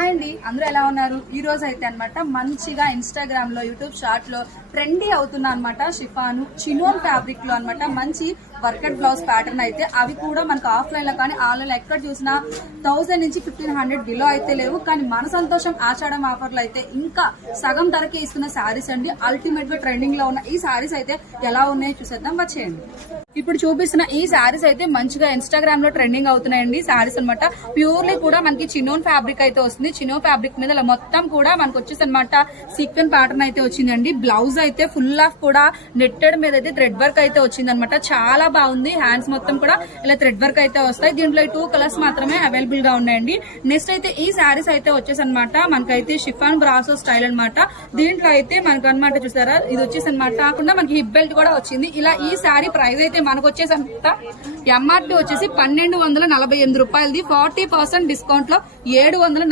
Hi అండి, అందరూ ఎలా ఉన్నారు? ఈ రోజు అయితే అనమాట మంచిగా ఇన్స్టాగ్రామ్ లో యూట్యూబ్ షార్ట్ లో ట్రెండీ అవుతున్నా అనమాట షిఫాను చినోన్ ఫ్యాబ్రిక్ లో అనమాట మంచి వర్కట్ బ్లౌజ్ ప్యాటర్న్ అయితే అవి కూడా మనకు ఆఫ్లైన్ లో కానీ ఆన్లైన్ లో ఎక్కడ చూసినా 1000 నుంచి 1500 బిలో అయితే లేవు. కానీ మన సంతోషం ఆషాఢం ఆఫర్లు అయితే ఇంకా సగం ధరకే ఇస్తున్న శారీస్ అండి. అల్టిమేట్ గా ట్రెండింగ్ లో ఉన్న ఈ శారీస్ అయితే ఎలా ఉన్నాయో చూసేద్దాం, వచ్చేయండి. ఇప్పుడు చూపిస్తున్న ఈ శారీస్ అయితే మంచిగా ఇన్స్టాగ్రామ్ లో ట్రెండింగ్ అవుతున్నాయండి. శారీస్ అనమాట ప్యూర్లీ కూడా మనకి చినోన్ ఫ్యాబ్రిక్ అయితే వస్తుంది. చినోన్ ఫ్యాబ్రిక్ మీద మొత్తం కూడా మనకు వచ్చేసి అనమాట సీక్వెన్ ప్యాటర్న్ అయితే వచ్చిందండి. బ్లౌజ్ అయితే ఫుల్ ఆఫ్ కూడా నెట్టెడ్ మీద అయితే థ్రెడ్ వర్క్ అయితే వచ్చింది అనమాట. చాలా బాగుంది. హ్యాండ్స్ మొత్తం కూడా ఇలా థ్రెడ్ వర్క్ అయితే వస్తాయి. దీంట్లో 2 కలర్స్ మాత్రమే అవైలబుల్ గా ఉన్నాయండి. నెక్స్ట్ అయితే ఈ శారీస్ అయితే వచ్చేసి అనమాట మనకైతే షిఫాన్ బ్రాసో స్టైల్ అనమాట. దీంట్లో అయితే మనకు అనమాట చూసారా, ఇది వచ్చేసి అనమాట కాకుండా మనకి హిప్ బెల్ట్ కూడా వచ్చింది. ఇలా ఈ శారీ ప్రైస్ అయితే మనకు వచ్చేసి అనమాట ఎంఆర్పీ వచ్చేసి 1248 రూపాయలది. 40% డిస్కౌంట్ లో 740